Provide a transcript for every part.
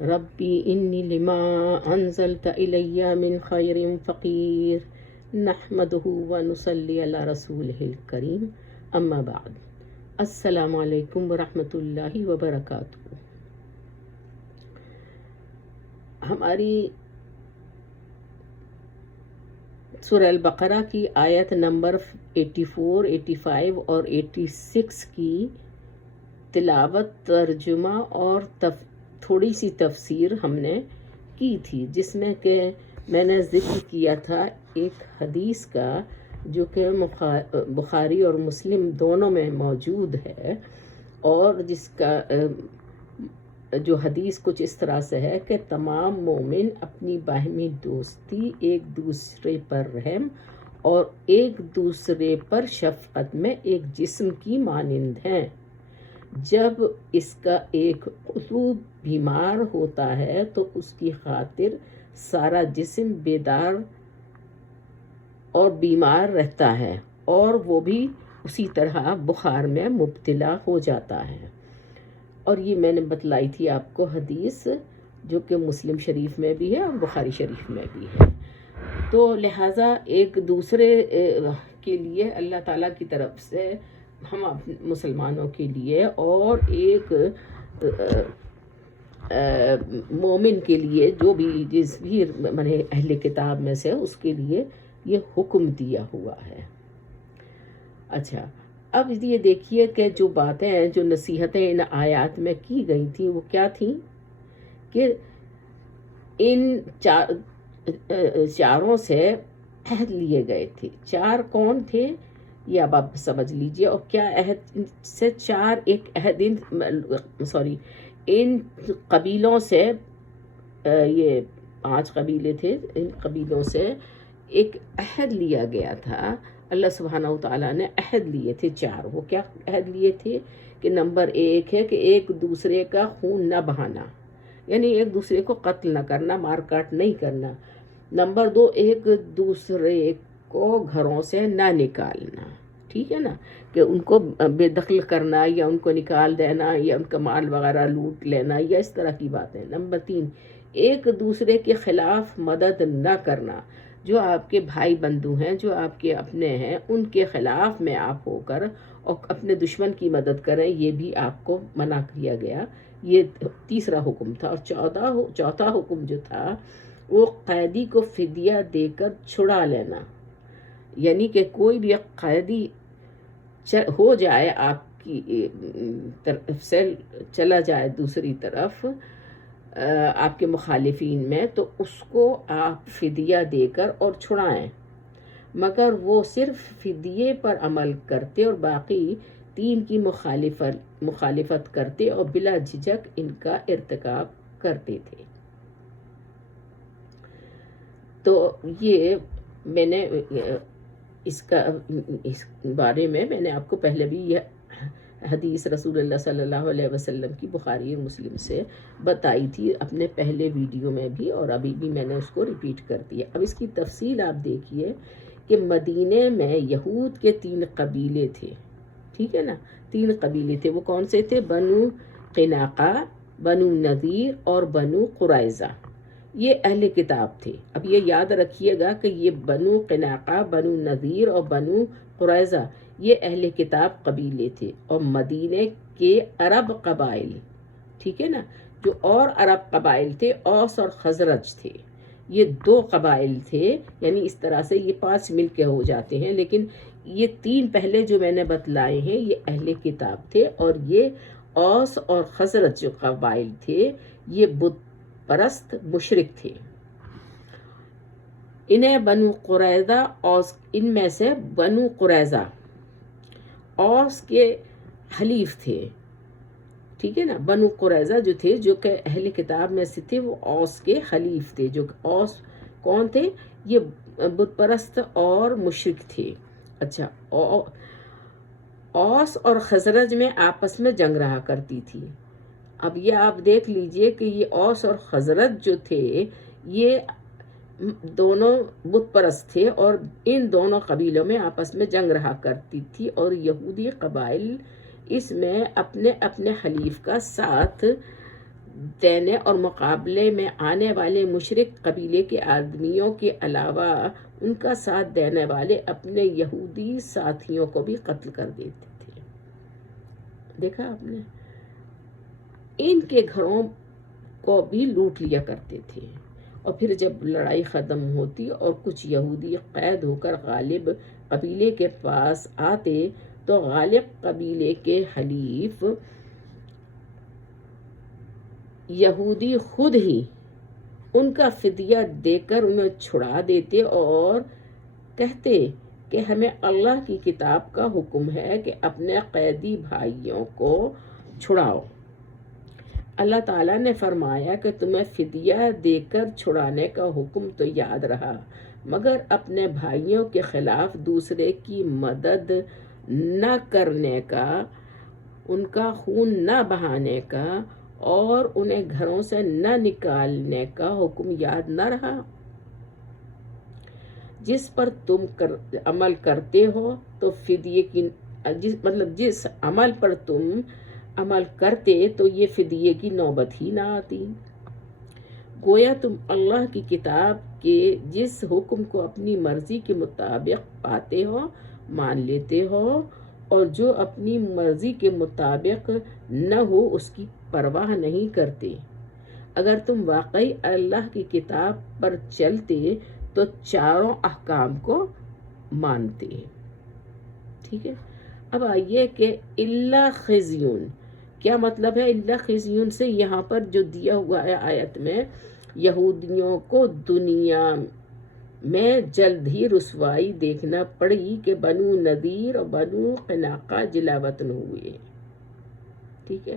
ربی انی لما انزلت الی من خیر فقیر نحمده ونصلی علی رسولہ الکریم اما بعد۔ السلام علیکم ورحمۃ اللہ وبرکاتہ۔ ہماری سورہ البقرہ کی آیت نمبر 84، 85 اور 86 کی تلاوت، ترجمہ اور تھوڑی سی تفسیر ہم نے کی تھی، جس میں کہ میں نے ذکر کیا تھا ایک حدیث کا جو کہ بخاری اور مسلم دونوں میں موجود ہے، اور جس کا جو حدیث کچھ اس طرح سے ہے کہ تمام مومن اپنی باہمی دوستی، ایک دوسرے پر رحم اور ایک دوسرے پر شفقت میں ایک جسم کی مانند ہیں۔ جب اس کا ایک عضو بیمار ہوتا ہے تو اس کی خاطر سارا جسم بیدار اور بیمار رہتا ہے، اور وہ بھی اسی طرح بخار میں مبتلا ہو جاتا ہے۔ اور یہ میں نے بتلائی تھی آپ کو حدیث، جو کہ مسلم شریف میں بھی ہے اور بخاری شریف میں بھی ہے۔ تو لہٰذا ایک دوسرے کے لیے اللہ تعالیٰ کی طرف سے ہم مسلمانوں کے لیے اور ایک مومن کے لیے، جو بھی جس بھی اہل کتاب میں سے اس کے لیے یہ حکم دیا ہوا ہے۔ اچھا، اب یہ دیکھیے کہ جو باتیں ہیں، جو نصیحتیں ان آیات میں کی گئی تھیں وہ کیا تھیں کہ ان چاروں سے عہد لیے گئے تھے۔ چار کون تھے یہ اب آپ سمجھ لیجئے، اور کیا عہد سے چار ایک عہد ان قبیلوں سے، یہ 5 قبیلے تھے، ان قبیلوں سے ایک عہد لیا گیا تھا۔ اللہ سبحانہ وتعالیٰ نے عہد لیے تھے 4۔ وہ کیا عہد لیے تھے کہ نمبر 1 ہے کہ ایک دوسرے کا خون نہ بہانا، یعنی ایک دوسرے کو قتل نہ کرنا، مار کاٹ نہیں کرنا۔ نمبر 2، ایک دوسرے کو گھروں سے نہ نکالنا، ٹھیک ہے نا، کہ ان کو بے دخل کرنا یا ان کو نکال دینا یا ان کا مال وغیرہ لوٹ لینا یا اس طرح کی باتیں۔ نمبر 3، ایک دوسرے کے خلاف مدد نہ کرنا، جو آپ کے بھائی بندو ہیں، جو آپ کے اپنے ہیں، ان کے خلاف میں آپ ہو کر اور اپنے دشمن کی مدد کریں، یہ بھی آپ کو منع کیا گیا۔ یہ تیسرا حکم تھا۔ اور چوتھا حکم جو تھا وہ قیدی کو فدیہ دے کر چھڑا لینا، یعنی کہ کوئی بھی قیدی ہو جائے آپ کی طرف سے، چلا جائے دوسری طرف آپ کے مخالفین میں، تو اس کو آپ فدیہ دے کر اور چھڑائیں، مگر وہ صرف فدیے پر عمل کرتے اور باقی 3 کی مخالفت کرتے اور بلا جھجک ان کا ارتکاب کرتے تھے۔ تو یہ میں نے اس بارے میں نے آپ کو پہلے بھی یہ حدیث رسول اللہ صلی اللہ علیہ وسلم کی بخاری اور مسلم سے بتائی تھی اپنے پہلے ویڈیو میں بھی، اور ابھی بھی میں نے اس کو ریپیٹ کر دیا۔ اب اس کی تفصیل آپ دیکھیے کہ مدینے میں یہود کے 3 قبیلے تھے، ٹھیک ہے نا، 3 قبیلے تھے۔ وہ کون سے تھے؟ بنو قینقاع، بنو نذیر اور بنو قریظہ۔ یہ اہل کتاب تھے۔ اب یہ یاد رکھیے گا کہ یہ بنو قینقاع، بنو نذیر اور بنو قریظہ یہ اہل کتاب قبیلے تھے، اور مدینے کے عرب قبائل، ٹھیک ہے نا، جو اور عرب قبائل تھے، اوس اور خزرج تھے، یہ 2 قبائل تھے، یعنی اس طرح سے یہ 5 مل کے ہو جاتے ہیں، لیکن یہ 3 پہلے جو میں نے بتلائے ہیں یہ اہل کتاب تھے، اور یہ اوس اور خزرج جو قبائل تھے یہ بت پرست مشرک تھے۔ انہیں بنو قریظہ، اوس، ان میں سے بنو قریظہ اوس کے حلیف تھے، ٹھیک ہے نا۔ بنو قریظہ جو تھے، جو کہ اہل کتاب میں سے تھے، وہ اوس کے حلیف تھے۔ جو اوس کون تھے؟ یہ بت پرست اور مشرک تھے۔ اچھا، اوس اور خزرج میں آپس میں جنگ رہا کرتی تھی۔ اب یہ آپ دیکھ لیجئے کہ یہ اوس اور خزرج جو تھے یہ دونوں بت پرست تھے، اور ان دونوں قبیلوں میں آپس میں جنگ رہا کرتی تھی، اور یہودی قبائل اس میں اپنے اپنے حلیف کا ساتھ دینے اور مقابلے میں آنے والے مشرک قبیلے کے آدمیوں کے علاوہ ان کا ساتھ دینے والے اپنے یہودی ساتھیوں کو بھی قتل کر دیتے تھے۔ دیکھا آپ نے، ان کے گھروں کو بھی لوٹ لیا کرتے تھے، اور پھر جب لڑائی ختم ہوتی اور کچھ یہودی قید ہو کر غالب قبیلے کے پاس آتے تو غالب قبیلے کے حلیف یہودی خود ہی ان کا فدیہ دے کر انہیں چھڑا دیتے اور کہتے کہ ہمیں اللہ کی کتاب کا حکم ہے کہ اپنے قیدی بھائیوں کو چھڑاؤ۔ اللہ تعالیٰ نے فرمایا کہ تمہیں فدیہ دے کر چھڑانے کا حکم تو یاد رہا، مگر اپنے بھائیوں کے خلاف دوسرے کی مدد نہ کرنے کا، ان کا خون نہ بہانے کا اور انہیں گھروں سے نہ نکالنے کا حکم یاد نہ رہا۔ جس پر تم عمل کرتے ہو تو فدیے کی جس عمل پر تم عمل کرتے تو یہ فدیے کی نوبت ہی نہ آتی۔ گویا تم اللہ کی کتاب کے جس حکم کو اپنی مرضی کے مطابق پاتے ہو مان لیتے ہو، اور جو اپنی مرضی کے مطابق نہ ہو اس کی پرواہ نہیں کرتے۔ اگر تم واقعی اللہ کی کتاب پر چلتے تو چاروں احکام کو مانتے۔ ٹھیک ہے، اب آئیے کہ الا خزیون کیا مطلب ہے؟ الا خزیون سے یہاں پر جو دیا ہوا ہے آیت میں، یہودیوں کو دنیا میں جلد ہی رسوائی دیکھنا پڑی کہ بنو نذیر اور بنو قینقاع جلا وطن ہوئے، ٹھیک ہے،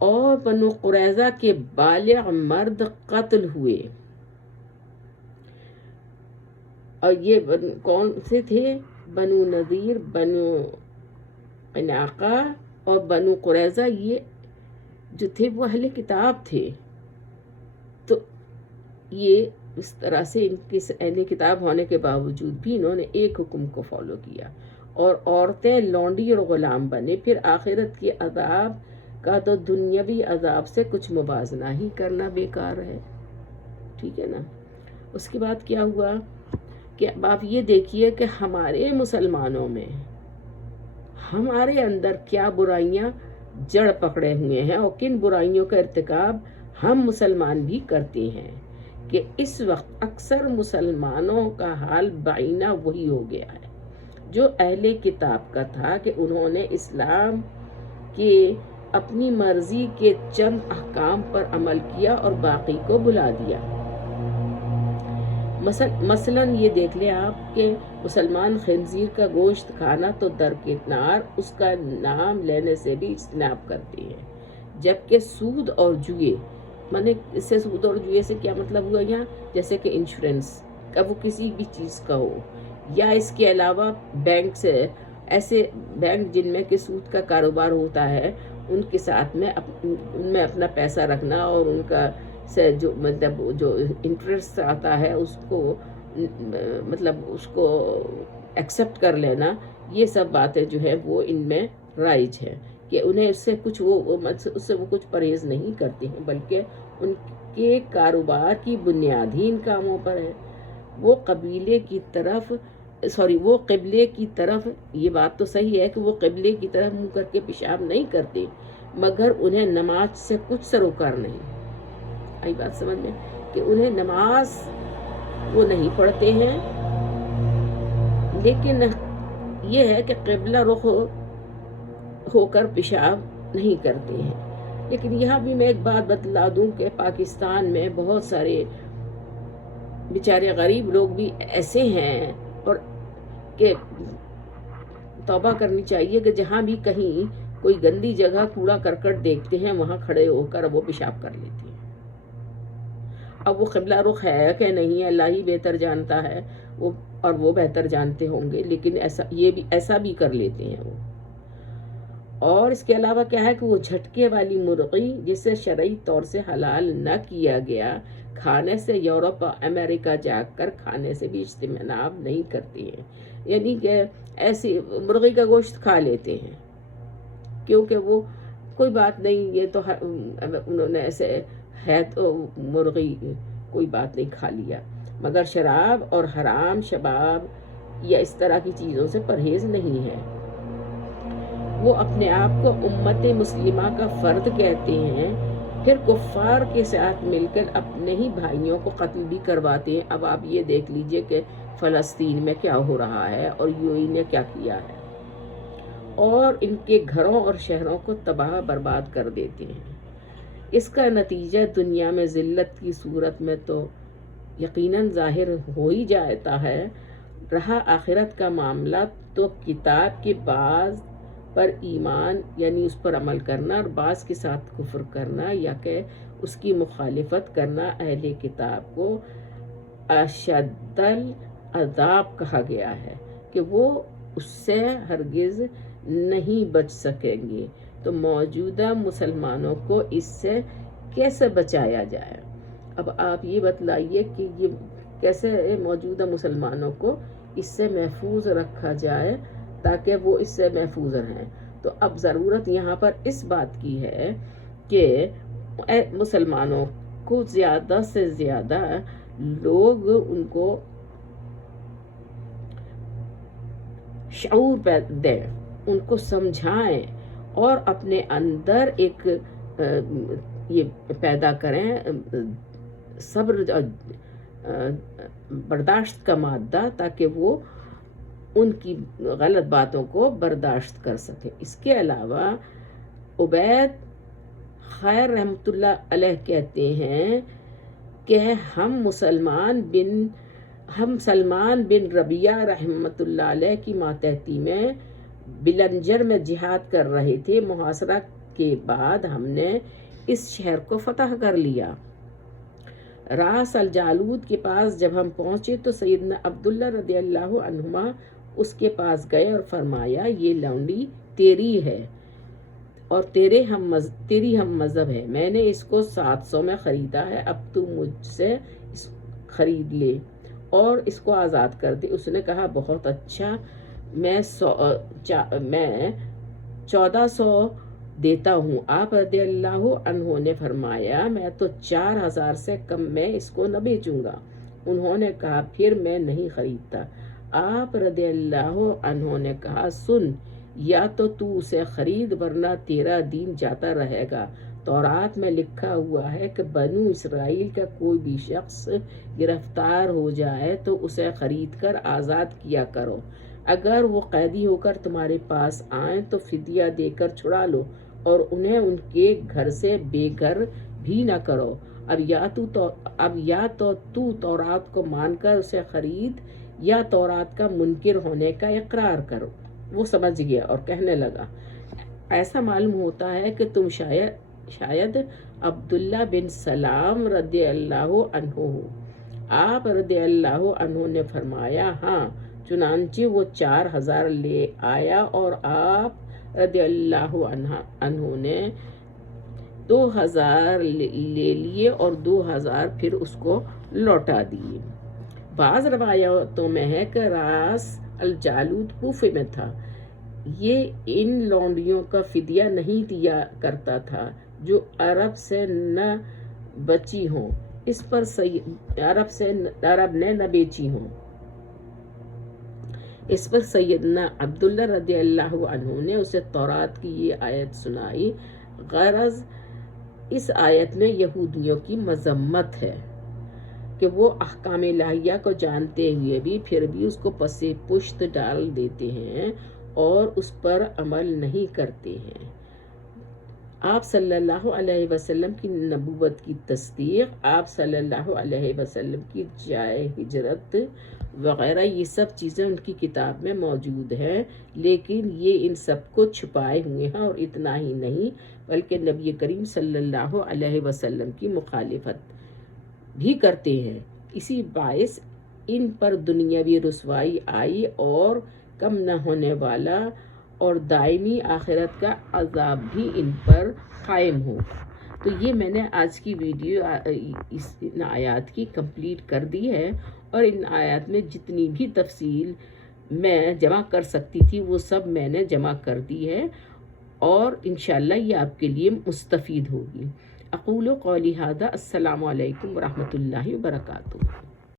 اور بنو قریظہ کے بالغ مرد قتل ہوئے۔ اور یہ کون سے تھے؟ بنو نذیر، بنو قینقاع اور بنو قریظہ، یہ جو تھے وہ اہل کتاب تھے۔ تو یہ اس طرح سے ان کے اہل کتاب ہونے کے باوجود بھی انہوں نے ایک حکم کو فالو کیا، اور عورتیں لونڈی اور غلام بنے۔ پھر آخرت کے عذاب کا تو دنیاوی عذاب سے کچھ موازنہ ہی کرنا بیکار ہے، ٹھیک ہے نا۔ اس کے بعد کیا ہوا کہ اب آپ یہ دیکھیے کہ ہمارے مسلمانوں میں ہمارے اندر کیا برائیاں جڑ پکڑے ہوئے ہیں، اور کن برائیوں کا ارتکاب ہم مسلمان بھی کرتے ہیں، کہ اس وقت اکثر مسلمانوں کا حال بعینہ وہی ہو گیا ہے جو اہل کتاب کا تھا، کہ انہوں نے اسلام کے اپنی مرضی کے چند احکام پر عمل کیا اور باقی کو بھلا دیا۔ مثلاً یہ دیکھ لیں آپ کہ مسلمان خنزیر کا گوشت کھانا تو درکنار اس کا نام لینے سے بھی اجتناب کرتے ہیں، جبکہ سود اور جوئے، اس سے سود اور جوئے سے کیا مطلب ہوا یہاں؟ جیسے کہ انشورنس کا، وہ کسی بھی چیز کا ہو، یا اس کے علاوہ بینک سے، ایسے بینک جن میں کہ سود کا کاروبار ہوتا ہے، ان کے ساتھ میں ان میں اپنا پیسہ رکھنا اور ان کا سے جو مطلب جو انٹرسٹ آتا ہے اس کو اس کو ایکسیپٹ کر لینا، یہ سب باتیں جو ہے وہ ان میں رائج ہے، کہ انہیں اس سے کچھ اس سے وہ کچھ پرہیز نہیں کرتے ہیں، بلکہ ان کے کاروبار کی بنیاد ہی ان کاموں پر ہے۔ وہ قبلے کی طرف یہ بات تو صحیح ہے کہ وہ قبلے کی طرف منہ کر کے پیشاب نہیں کرتے، مگر انہیں نماز سے کچھ سروکار نہیں۔ آئی بات سمجھ میں؟ کہ انہیں نماز وہ نہیں پڑھتے ہیں، لیکن یہ ہے کہ قبلہ رخ ہو کر پیشاب نہیں کرتے ہیں۔ لیکن یہاں بھی میں ایک بات بتلا دوں کہ پاکستان میں بہت سارے بیچارے غریب لوگ بھی ایسے ہیں، اور کہ توبہ کرنی چاہیے کہ جہاں بھی کہیں کوئی گندی جگہ کوڑا کرکٹ دیکھتے ہیں وہاں کھڑے ہو کر وہ پیشاب کر لیتے ہیں۔ اب وہ قبلہ رخ ہے کہ نہیں، اللہ ہی بہتر جانتا ہے، اور وہ بہتر جانتے ہوں گے، لیکن ایسا بھی کر لیتے ہیں وہ۔ اور اس کے علاوہ کیا ہے کہ وہ جھٹکے والی مرغی جسے شرعی طور سے حلال نہ کیا گیا کھانے سے یورپ اور امریکہ جا کر کھانے سے بھی اجتناب نہیں کرتے ہیں، یعنی کہ ایسی مرغی کا گوشت کھا لیتے ہیں کیونکہ وہ کوئی بات نہیں، یہ تو انہوں نے ایسے ہے تو مرغی، کوئی بات نہیں، کھا لیا، مگر شراب اور حرام شباب یا اس طرح کی چیزوں سے پرہیز نہیں ہے۔ وہ اپنے آپ کو امت مسلمہ کا فرد کہتے ہیں، پھر کفار کے ساتھ مل کر اپنے ہی بھائیوں کو قتل بھی کرواتے ہیں۔ اب آپ یہ دیکھ لیجئے کہ فلسطین میں کیا ہو رہا ہے اور یو اے نے کیا کیا ہے، اور ان کے گھروں اور شہروں کو تباہ برباد کر دیتے ہیں۔ اس کا نتیجہ دنیا میں ذلت کی صورت میں تو یقیناً ظاہر ہو ہی جاتا ہے، رہا آخرت کا معاملہ تو کتاب کے بعض پر ایمان یعنی اس پر عمل کرنا اور بعض کے ساتھ کفر کرنا یا کہ اس کی مخالفت کرنا اہل کتاب کو اشد العذاب کہا گیا ہے کہ وہ اس سے ہرگز نہیں بچ سکیں گے۔ تو موجودہ مسلمانوں کو اس سے کیسے بچایا جائے؟ اب آپ یہ بتلائیے کہ یہ کیسے موجودہ مسلمانوں کو اس سے محفوظ رکھا جائے تاکہ وہ اس سے محفوظ رہیں۔ تو اب ضرورت یہاں پر اس بات کی ہے کہ مسلمانوں کو زیادہ سے زیادہ لوگ ان کو شعور دیں، ان کو سمجھائیں اور اپنے اندر ایک یہ پیدا کریں صبر برداشت کا مادہ، تاکہ وہ ان کی غلط باتوں کو برداشت کر سکے۔ اس کے علاوہ عبید خیر رحمۃ اللہ علیہ کہتے ہیں کہ ہم سلمان بن ربیہ رحمۃ اللہ علیہ کی ماتحتی میں بلنجر میں جہاد کر رہے تھے۔ محاصرہ کے بعد ہم نے اس شہر کو فتح کر لیا۔ راس الجالود کے پاس جب ہم پہنچے تو سیدنا عبداللہ رضی اللہ عنہما اس کے پاس گئے اور فرمایا، یہ لونڈی تیری ہے اور تیری ہم مذہب ہے، میں نے اس کو 700 میں خریدا ہے، اب تو مجھ سے خرید لے اور اس کو آزاد کر دے۔ اس نے کہا، بہت اچھا، میں 1400 دیتا ہوں۔ آپ رضی اللہ عنہ نے فرمایا، میں تو 4000 سے کم میں اس کو نہ بیچوں گا۔ انہوں نے کہا، پھر میں نہیں خریدتا۔ آپ رضی اللہ عنہ نے کہا، سن، یا تو اسے خرید ورنہ تیرا دین جاتا رہے گا۔ تورات میں لکھا ہوا ہے کہ بنو اسرائیل کا کوئی بھی شخص گرفتار ہو جائے تو اسے خرید کر آزاد کیا کرو، اگر وہ قیدی ہو کر تمہارے پاس آئیں تو فدیہ دے کر چھڑا لو اور انہیں ان کے گھر سے بے گھر بھی نہ کرو۔ اب یا تو تورات کو مان کر اسے خرید یا تورات کا منکر ہونے کا اقرار کرو۔ وہ سمجھ گیا اور کہنے لگا، ایسا معلوم ہوتا ہے کہ تم شاید عبداللہ بن سلام رضی اللہ عنہ ہو۔ آپ رضی اللہ عنہ نے فرمایا، ہاں۔ چنانچہ وہ 4000 لے آیا اور آپ رضی اللہ عنہ نے 2000 لے لیے اور 2000 پھر اس کو لوٹا دیے۔ بعض روایتوں میں ہے کہ راس الجالود کوفے میں تھا۔ یہ ان لونڈیوں کا فدیہ نہیں دیا کرتا تھا جو عرب سے نہ بچی ہوں، اس پر عرب نے نہ بیچی ہوں۔ اس پر سیدنا عبداللہ رضی اللہ عنہ نے اسے تورات کی یہ آیت سنائی۔ غرض اس آیت میں یہودیوں کی مذمت ہے کہ وہ احکام الہیہ کو جانتے ہوئے بھی پھر بھی اس کو پس پشت ڈال دیتے ہیں اور اس پر عمل نہیں کرتے ہیں۔ آپ صلی اللہ علیہ وسلم کی نبوت کی تصدیق، آپ صلی اللہ علیہ وسلم کی جائے ہجرت وغیرہ، یہ سب چیزیں ان کی کتاب میں موجود ہیں، لیکن یہ ان سب کو چھپائے ہوئے ہیں اور اتنا ہی نہیں بلکہ نبی کریم صلی اللہ علیہ وسلم کی مخالفت بھی کرتے ہیں۔ اسی باعث ان پر دنیاوی رسوائی آئی اور کم نہ ہونے والا اور دائمی آخرت کا عذاب بھی ان پر قائم ہو۔ تو یہ میں نے آج کی ویڈیو ان آیات کی کمپلیٹ کر دی ہے، اور ان آیات میں جتنی بھی تفصیل میں جمع کر سکتی تھی وہ سب میں نے جمع کر دی ہے، اور انشاءاللہ یہ آپ کے لیے مستفید ہوگی۔ اقول قولی ھذا، السلام علیکم ورحمۃ اللہ وبرکاتہ۔